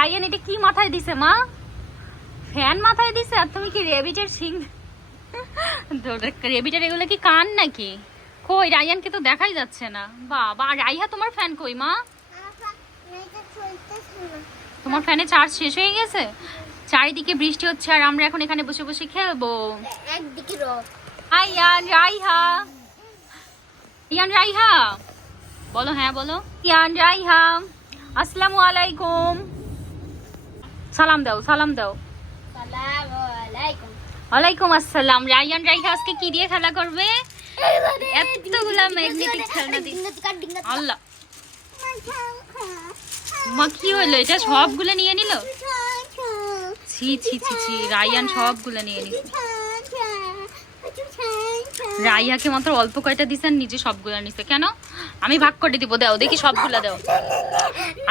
Ryan এটা কি মাথায় দিছে মা? ফ্যান মাথায় দিছে। আর তুমি কি রেবিটের শিং? রেবিটের এগুলো কি কান নাকি? কই রায়ানকে তো দেখাই যাচ্ছে না। বাবা রাইহা তোমার ফ্যান কই মা? তোমার ফ্যানে চার্জ শেষ হয়ে গেছে? চারিদিকে বৃষ্টি হচ্ছে আর আমরা এখন এখানে বসে বসে খেলবো। একদিকে ইয়ান রাইহা, ইয়ান রাইহা বলো। হ্যাঁ বলো। ইয়ান রাইহা আসসালামু আলাইকুম। সালাম দাও, সালাম দাও। ওয়ালাইকুম আসসালাম। রায়ান রাইহা আজকে কি দিয়ে খেলা করবে? এতগুলা ম্যাগনেটিক খেলনা দিয়ে। আল্লাহ মা কি হলো? এটা সবগুলো নিয়ে নিল। ছি ছি ছি ছি, রায়ান সবগুলো নিয়ে নিল। রাইয়াকে মাত্র অল্প কয়টা দিছেন, নিজে সবগুলো নিছে কেন? আমি ভাগ করে দিব। দাও দেখি সবগুলা দাও।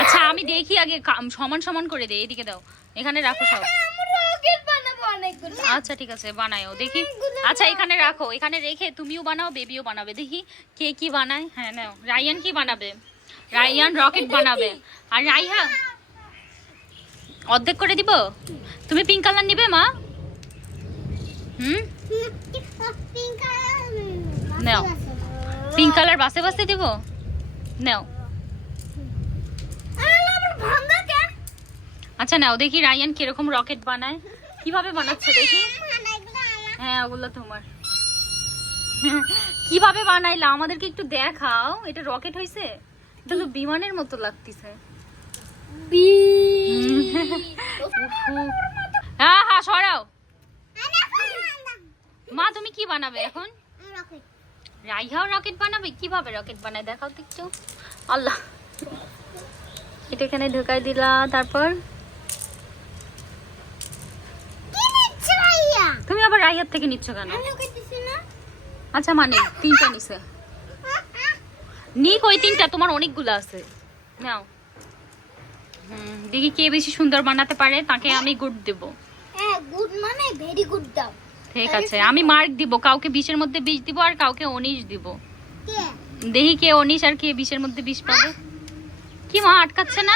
আচ্ছা আমি দেখি আগে, সমান সমান করে দে। এদিকে দাও, এখানে রাখো সব। আচ্ছা ঠিক আছে বানাও দেখি। আচ্ছা এখানে রাখো, এখানে রেখে তুমিও বানাও, বেবিও বানাবে। দেখি কে কি বানায়। হ্যাঁ নাও। রায়ান কি বানাবে? রায়ান রকেট বানাবে। আর রাইহা অর্ধেক করে দিব। তুমি পিঙ্ক কালার নিবে মা? নাও পিঙ্ক কালার বাসে বাসে দিব। নাও। আচ্ছা নাও দেখি রায়ান কিরকম রকেট বানায়, কিভাবে বানাচ্ছে দেখি। হ্যাঁ ওগুলো তোমার। কিভাবে বানাইলা আমাদেরকে একটু দেখাও। এটা রকেট হইছে? এটা তো বিমানের মতো লাগতেছে। হ্যাঁ হ্যাঁ সরাও। মা তুমি কি বানাবে এখন? রাইহাও রকেট বানাবে? কিভাবে রকেট বানায় দেখাও তো একটু। আল্লাহ এটা এখানে ঢুকাই দিলা। তারপর তুমি আবার রাইহার থেকে নিচ্ছ কেন? আচ্ছা মানে তিনটা নিছে। নি কই তিনটা? তোমার অনেকগুলো আছে। নাও। দেখি কে বেশি সুন্দর বানাতে পারে তাকে আমি গুড দেব। হ্যাঁ গুড মানে ভেরি গুড দাও। ঠিক আছে আমি মার্ক দিব। কাউকে 20 এর মধ্যে 20 দিব আর কাউকে 19 দিব। কে? দেখি কে 19 আর কে 20 এর মধ্যে 20 পাবে। কি মা আটকাচ্ছে না?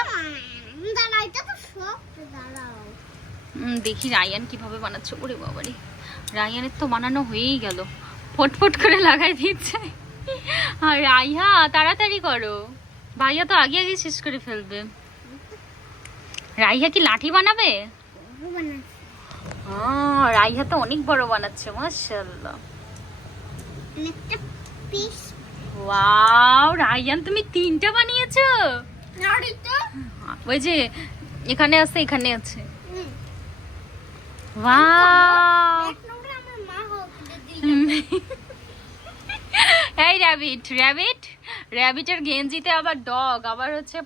দাঁড়াও, এটা তো সব দাঁড়াও। দেখি রায়ান কিভাবে বানাচ্ছে। ওরে বাবারে, রায়ানের তো বানানো হয়েই গেল। ফটফট করে লাগাই দিচ্ছে। আর রাইহা তাড়াতাড়ি করো, ভাইয়া তো আগে আগে শেষ করে ফেলবে। রাইহা কি লাঠি বানাবে? রাইহা তো অনেক বড় বানাচ্ছে মাশাআল্লাহ। একটা পিস। ওয়াও রায়ান তুমি তিনটা বানিয়েছো? ওই যে এখানে আছে, এখানে আছে। ওয়াও এই র্যাবিট, র্যাবিট, র্যাবিটের গেঞ্জিতে আবার ডগ, আবার হচ্ছে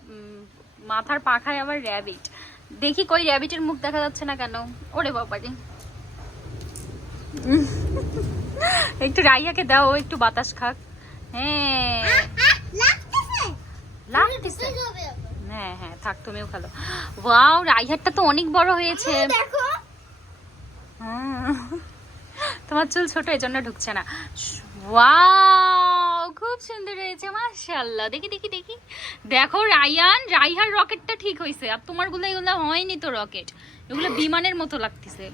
মাথার পাখায় আবার র্যাবিট। দেখি কই র্যাবিটের মুখ দেখা যাচ্ছে না কেন? ওরে বাবারে, একটু রাইয়াকে দাও, একটু বাতাস খাক। হ্যাঁ লাগতেছে। হ্যাঁ হ্যাঁ থাক, তুমিও খেলো। ওয়াও রাইহারটা তো অনেক বড় হয়েছে। তোমার চুল ছোট এজন্য ঢুকছে না। ওয়াও খুব সুন্দর হয়েছে মাশাআল্লাহ। দেখি দেখি দেখি। দেখো রায়ান, রাইহার রকেটটা ঠিক হয়েছে আর তোমার গুলো এগুলো হয়নি তো রকেট, এগুলো বিমানের মতো লাগতেছে।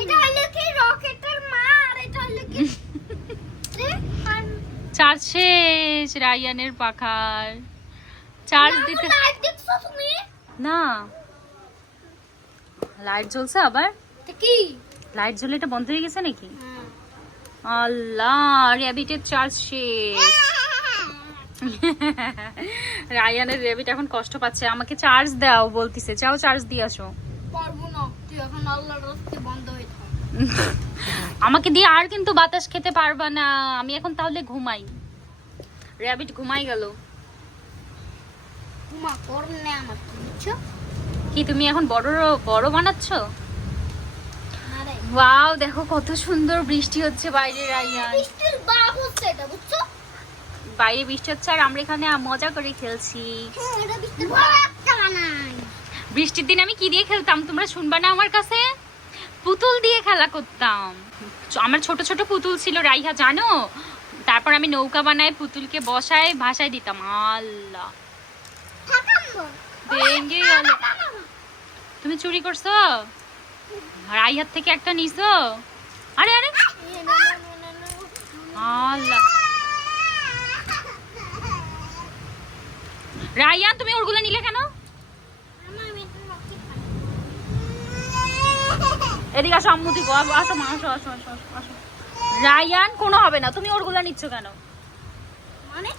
এটা হলো কি রকেটের মা আর এটা হলো কি চার্জ শেষ রায়ানের পাখার। চার্জ দিতে লাইট দেখছো তুমি? না লাইট জ্বলছে আবার। এটা কি লাইট জ্বলে এটা বন্ধ হয়ে গেছে নাকি? আল্লাহ র্যাবিটের চার্জ শেষ। রায়ানের র্যাবিট এখন কষ্ট পাচ্ছে, আমাকে চার্জ দাও বলতিছে। যাও চার্জ দিয়ে আসো। পারবো না, তুই এখন আল্লাহর রাস্তায় বন্ধ হয়ে থাক। আমাকে দিয়ে আর কিন্তু বাতাস খেতে পারবা না। আমি এখন তাহলে ঘুমাই। র্যাবিট ঘুমাই গেল। ঘুমা করনে আমার বুঝছো? কি তুমি এখন বড় বড় বানাচ্ছ? আরে ওয়াও দেখো কত সুন্দর বৃষ্টি হচ্ছে বাইরে রায়ান। বৃষ্টির বাপ হচ্ছে এটা বুঝছো? বাইরে বৃষ্টি হচ্ছে আর আমরা এখানে মজা করে খেলছি। হ্যাঁ এটা বৃষ্টির বাপ বানাই। বৃষ্টির দিন আমি কি দিয়ে খেলতাম তোমরা শুনবা না আমার কাছে? পুতুল দিয়ে খেলা করতাম। আমার ছোট ছোট পুতুল ছিল রাইহা জানো। তারপর আমি নৌকা বানাই, পুতুলকে বসায় ভাষায় দিতাম। আল্লাহ ভেঙে গেল। তুমি চুরি করছো? আর আইহার থেকে একটা নিছো? আরে আরে আল্লাহ, রায়ান তুমি ওরগুলো নিলে কেন? এদিকে আসো, আম্মুতি গো, আসো মা, আসো আসো আসো আসো আসো। রায়ান কোনো হবে না, তুমি ওরগুলো নিচ্ছ কেন? মানে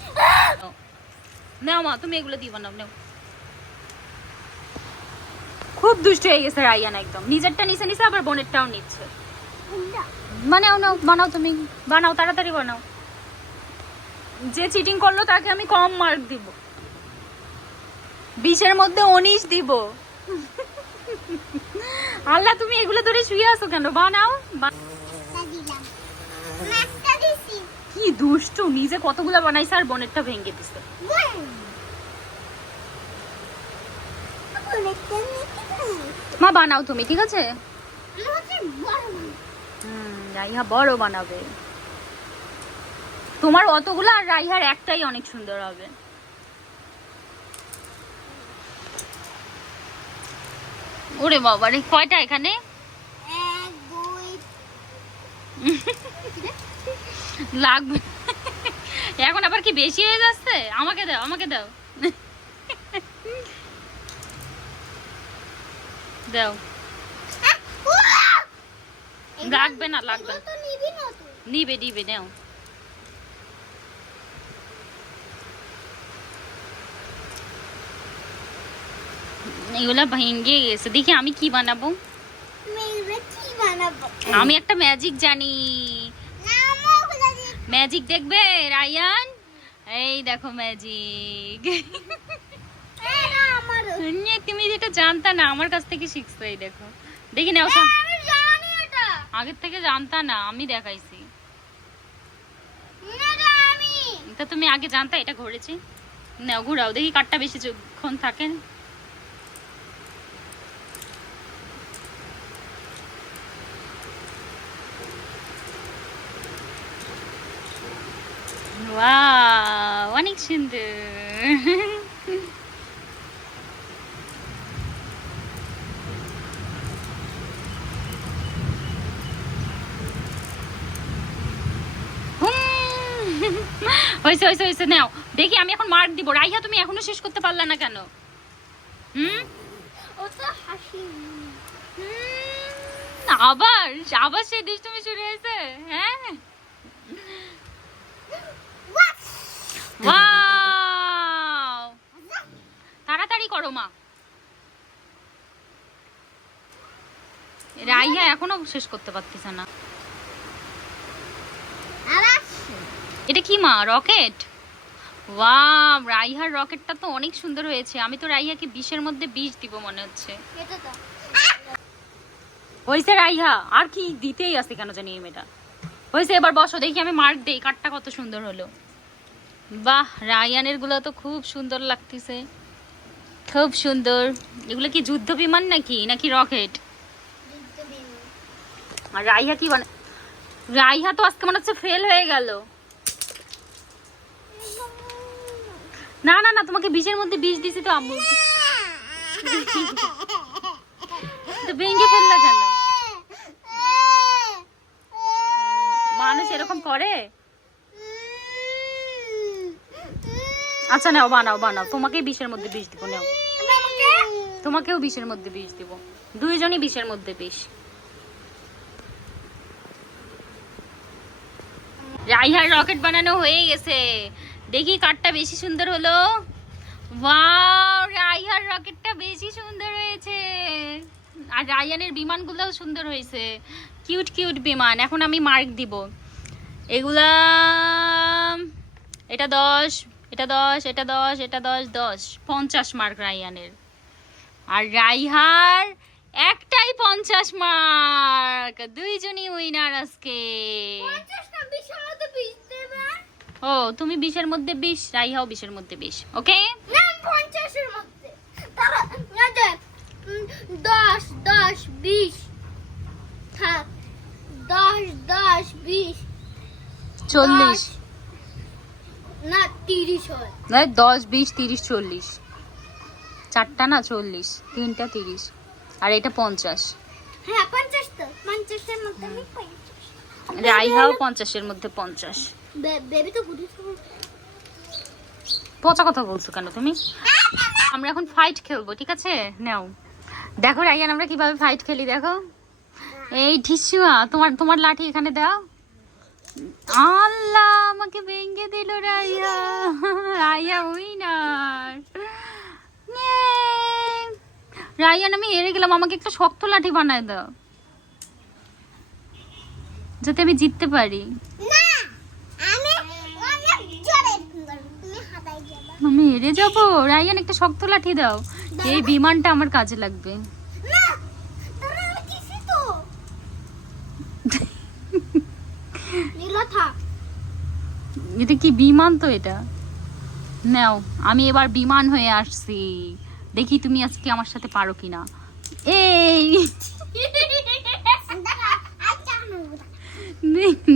নাও মা, তুমি এগুলো দিবা না, নাও। খুব দুষ্ট হয়ে গেছে রায়ান, একদম নিজেরটা নিচে নিচে আবার বোনেরটাও নিচ্ছে। বানাও নাও, বানাও, তুমি বানাও, তাড়াতাড়ি বানাও। যে চিটিং করলো তাকে আমি কম মার্ক দিব, 20-এর মধ্যে 19 দিব। আল্লাহ, তুমি এগুলো ধরে শুয়ে আছো কেন? বানাও। কি দুষ্টু, নিজে কতগুলো বানাইছে আর বোনেরটা ভেঙে দিছে। মা বানাও তুমি, ঠিক আছে? রাইহা বড় বানাবে। তোমার অতগুলো আর রাইহার একটাই অনেক সুন্দর হবে। ওরে বাবা রে, কয়টা এখানে? 1 2 লাগবে এখন আবার কি বেশি হয়ে যাচ্ছে? আমাকে দাও, আমাকে দাও, দাও। লাগবে না, লাগবে না, নিবে নিবে, নাও। এগুলা ভেঙে গেছে, দেখি আমি কি বানাবো। আমি একটা ম্যাজিক জানি। ম্যাজিক দেখবে রায়ান? এই দেখো ম্যাজিক। তুমি যেটা জানতা না, আমার কাছ থেকে শিখছো। এই দেখো, দেখি নাও। আগের থেকে জানতা না, আমি দেখাইছি। তা তুমি আগে জানতা এটা ঘুরেছি? নাও ঘুরাও, দেখি কাঠটা বেশিক্ষণ থাকে। ওয়াও, অনেক সুন্দর। হয়েছে হয়েছে হয়েছে, নাও। দেখি আমি এখন মার্ক দিব। রাইহা তুমি এখনো শেষ করতে পারলা না কেন? আবার আবার সেই দুষ্টুমি শুরু হয়েছে। হ্যাঁ, ওয়াও, তাড়াতাড়ি করো মা। রাইহা এখনো শেষ করতে পারতেছে না। এটা কি মা, রকেট? ওয়াও, রাইহার রকেটটা তো অনেক সুন্দর হয়েছে। আমি তো রাইহাকে 20-এর মধ্যে 20 দিব মনে হচ্ছে। হয়েছে রাইহা, আর কি দিতেই আছে কেন জানি এই মেয়েটা। হয়েছে, এবার বসো, দেখি আমি মার্ক দেই কাঠটা কত সুন্দর হলো। বাহ, রায়ানের গুলো তো খুব সুন্দর লাগতেছে, খুব সুন্দর। এগুলো কি যুদ্ধ বিমান নাকি নাকি রকেট? আর রাইহা কি রাইহা তো আজকে মনে হচ্ছে ফেল হয়ে গেল। না না না, তোমাকে 20-এর মধ্যে 20 দিছি তো আম্মু। তো ভেঙে ফেললা কেন? মানুষ এরকম করে? আচ্ছা নাও, বানাও বানাও, তোমাকেই 20-এর মধ্যে 20 দিব। নাও, তোমাকেও 20-এর মধ্যে 20 দিব। দুইজনই 20-এর মধ্যে 20। রাইহার রকেট বানানো হয়ে গেছে, দেখি কাঠটা বেশি সুন্দর হলো। ওয়াও, রাইহার রকেটটা বেশি সুন্দর হয়েছে। আর রায়ানের বিমানগুলোও সুন্দর হয়েছে, কিউট কিউট বিমান। এখন আমি মার্ক দিব এগুলা। এটা 10, এটা 10, এটা 10, এটা 10, 10, 50 মার্ক রায়ানের। আর রাইহার একটাই 50 মার্ক। দুইজনই উইনার আজকে। ও, তুমি 20-এর মধ্যে 20, রাইহাও 20-এর মধ্যে 20। ওকে, 50-এর মধ্যে 10 10 20 থাক, 10 10 20 40 না 30 হয়। 10 20 30 40, চারটা না 40, তিনটা 30। আর এটা 50। হ্যাঁ 50 তো 50 এর মধ্যে আমি 50 রাইহাও 50 এর মধ্যে 50। বেবি তো গুড পচা কথা বলছো কেন তুমি? আমরা এখন ফাইট খেলবো, ঠিক আছে? নাও দেখো রাইয়ান আমরা কিভাবে ফাইট খেলি, দেখো। এই ঢিসুয়া, তোমার লাঠি এখানে দাও। আল্লাহ, আমাকে ভেঙে দিল রাইয়া। রাইয়া উইনার। রাইয়ান আমি হেরে গেলাম, আমাকে একটা শক্ত লাঠি বানায় দাও যাতে আমি জিততে পারি। না আমি অনেক জোরে তুমি হাতাই যাবে। আমি হেরে যাবো। রাইয়ান একটা শক্ত লাঠি দাও, এই বিমানটা আমার কাজে লাগবে। না তোরা আমি কিছি তো নীলা থাক। এটা কি বিমান? তো এটা নাও, আমি এবার বিমান হয়ে আসছি, দেখি তুমি আজকে আমার সাথে পারো কিনা। এই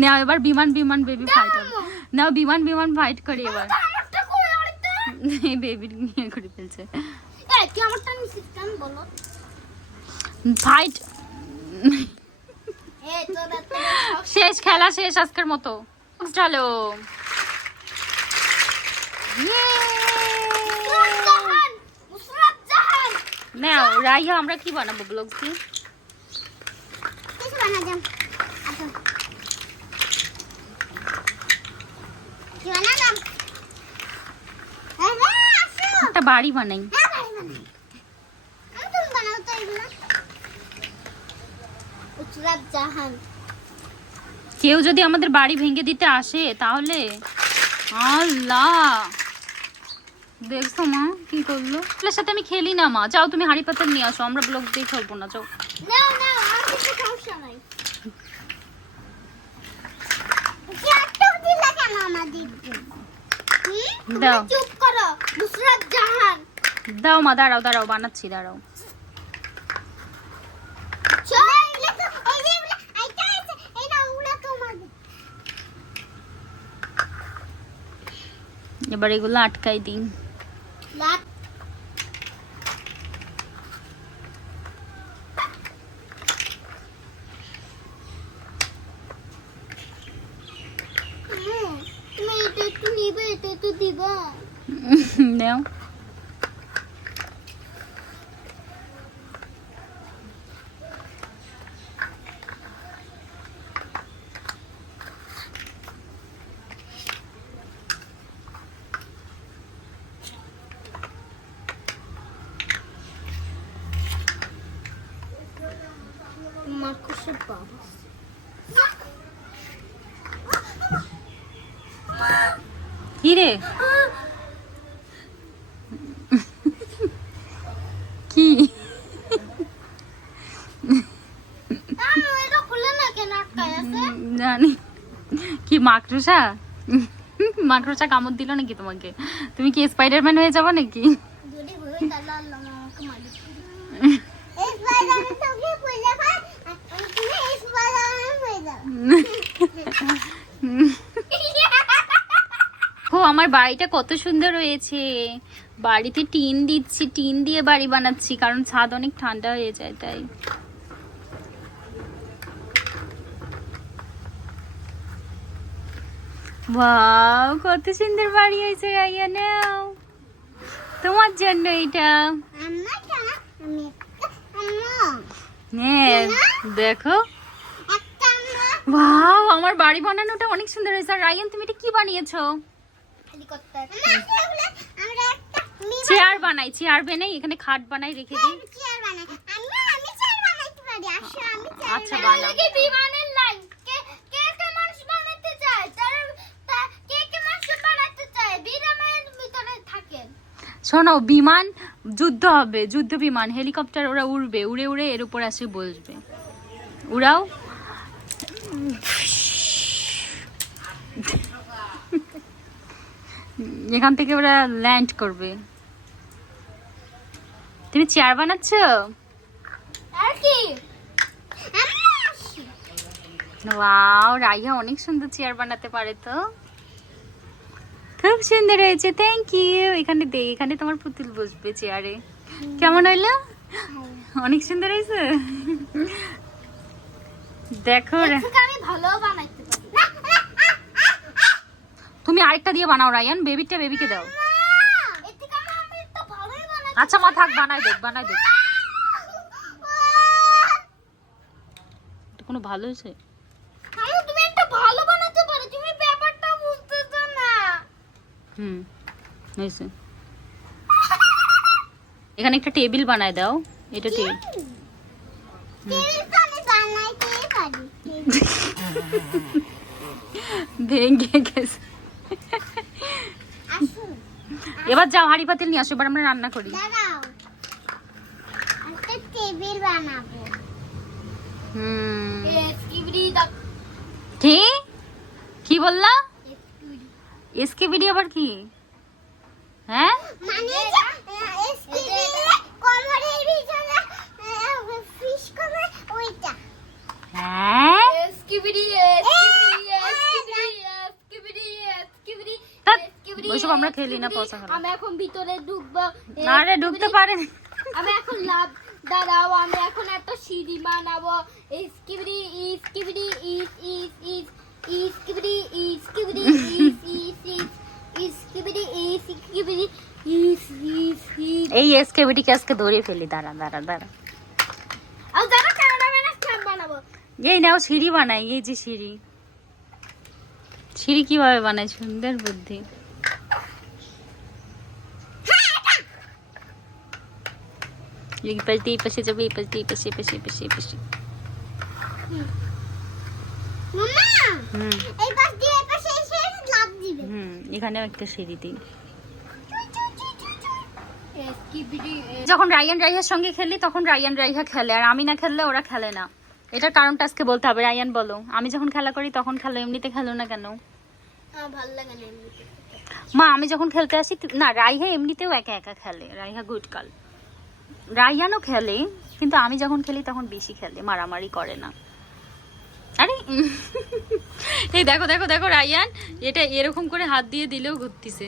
নাও এবার বিমান বেবি ফাইট হবে। নাও বিমান ফাইট করি এবার। আমারটা কই আরেকটা? এই বেবি নিয়ে করে ফেলছে। এই কি আমারটা নিছিস কেন বলো? ফাইট এই তোরা তো শেষ, খেলা শেষ আজকের মতো। চলো। জাহান মুসরাত জাহান নাও রাইয়া, আমরা কি বানাবো ব্লগ কি? কিছু বানালাম। আচ্ছা কি বানালাম? আরে আসো একটা বাড়ি বানাই। হ্যাঁ বানাই বানাই। আমি তুমি বানাও তো এগুলো। মুসরাত জাহান কেউ যদি আমাদের বাড়ি ভেঙে দিতে আসে তাহলে আল্লাহ, দেখছো মা কি করলো? ওর সাথে আমি খেলি না মা, যাও তুমি হাড়ি পাতাল নিয়ে আসো, আমরা ব্লগ দিয়ে খেলবো না, যাও। নাও নাও আর কিছু সমস্যা নাই। কি আটক দিলা কেন আমাদের? দাও। চুপ করো মুসরাত জাহান। দাও মা, দাঁড়াও বানাচ্ছি, দাঁড়াও। এবার এগুলো আটকাই দিই। তুমি এটা একটু নিবে, এটা একটু দিবা। নাও। মাকুশের বাবা কি রে? কি এটা খুলে না কেন আটকায় আছে? জানি কি মাকড়সা? মাকড়সা কামড় দিল নাকি তোমাকে? তুমি কি স্পাইডারম্যান হয়ে যাবে নাকি? যদি হই তাহলে আল্লাহ আমাকে মারি। এই স্পাইডারম্যান তোকে খুলে ভাই আর তুমি এই স্পাইডারম্যান হয়ে যাও। ও আমার বাড়িটা কত সুন্দর হয়েছে। বাড়িতে টিন দিচ্ছি, টিন দিয়ে বাড়ি বানাচ্ছি কারণ ছাদ অনেক ঠান্ডা হয়ে যায় তাই। ওয়াও কত সুন্দর বাড়ি হয়েছে রাইয়া, নাও তোমার জন্য এটা। আম্মা কেন? আমি আম্মা হ্যাঁ দেখো, একটা আম্মা ওয়াও আমার বাড়ি বানানোটা অনেক সুন্দর হয়েছে। আর রাইয়ান তুমি এটা কি বানিয়েছো? হেলিকপ্টার। আমরা একটা চেয়ার বানাই, চেয়ার বানাই, এখানে খাট বানাই রেখে দিই। চেয়ার বানাই। আমি চেয়ার বানাইতে পারি। আসো আমি চেয়ার আচ্ছা বানাও। কি বিমানের লাইন কে কে মানুষ বানাতে চায়? কে মানুষ বানাতে চায়? বিমানের ভিতরে থাকেন। শোনো, বিমান যুদ্ধ হবে, যুদ্ধ বিমান, হেলিকপ্টার ওরা উড়বে, উড়ে উড়ে এর উপর আসে বসবে। উড়াও। এখান থেকে ওরা ল্যান্ড করবে। তুমি চেয়ার বানাচ্ছো? আর কি? ওয়াও রাইয়া অনেক সুন্দর চেয়ার বানাতে পারে তো, খুব সুন্দর হয়েছে, থ্যাংক ইউ। এখানে দে, এখানে তোমার পুতুল বসবে চেয়ারে। কেমন হইলো? অনেক সুন্দর হয়েছে। দেখো এর থেকে আমি ভালো বানাইতে পারি। তুমি আরেকটা দিয়ে বানাও রায়ান, বেবিকে দাও। এর থেকে আমি তো ভালোই বানাই। আচ্ছা মা থাক, বানাই দেখ। এটা কোনো ভালো হয়েছে? আরে তুমি একটা ভালো বানাতে পারো, তুমি ব্যাপারটা বুঝতেছো না। হয়েছে। এখানে একটা টেবিল বানায় দাও। এটা টেবিল। টেবিল তো আমি বানাইতেই পারি। ভেঙে গেছে। আসুন এবার যাও হাঁড়ি পাতিল নিয়ে আসো, এবার আমরা রান্না করি। দাঁড়াও, একটা টেবিল বানাবো। কি বললা? এসকেবিডি আবার কি? হ্যাঁ মানে এসকিবিডি কোমরের ভিতরে ফিশ করে ওইটা। হ্যাঁ ধ্যাৎ, ওইসব আমরা খেলি না, পচা খেলা। আমি এখন ভিতরে ঢুকবো। না রে, ঢুকতে পারে। আমি এখন লাভ দাঁড়াও, আমি এখন একটা সিঁড়ি বানাবো। ইসকিবিডি ইসকিবিডি ইস ইস ইস ইসকিবিডি ইসকিবিডি ইস ইস ইস ইসকিবিডি ইসকিবিডি ইস ইস ইস। এই এসকেবিডি কে আজকে ধরে ফেলি। দাঁড়া। আর দাঁড়া, ক্যামেরাম্যান স্ট্যাম্প বানাবো। এই নাও সিঁড়ি বানাই। এই যে সিঁড়ি কিভাবে বানাই? সুন্দর বুদ্ধি। এই পাশে যাবে, এই পাশে। মামা এই পাশ দিয়ে এই পাশে এসে লাফ দিবে। এখানেও একটা সিঁড়ি দিই। এসকিবিডি যখন রায়ান রাইহার সঙ্গে খেলি তখন রায়ান রাইহা খেলে, আর আমি না খেললে ওরা খেলে না। এটার কারণটা আজকে বলতে হবে। রায়ান বলো, আমি যখন খেলা করি তখন খেলো, এমনিতে খেলো না কেন? ভালো লাগে না এমনিতে। মা আমি যখন খেলতে আসি না, রাইহা এমনিতেও একা খেলে। রাইহা গুড গার্ল। রায়ানও খেলে, কিন্তু আমি যখন খেলি তখন বেশি খেলে, মারামারি করে না। আরে এই দেখো রায়ান, এটা এরকম করে হাত দিয়ে দিলেও ঘুরতিছে।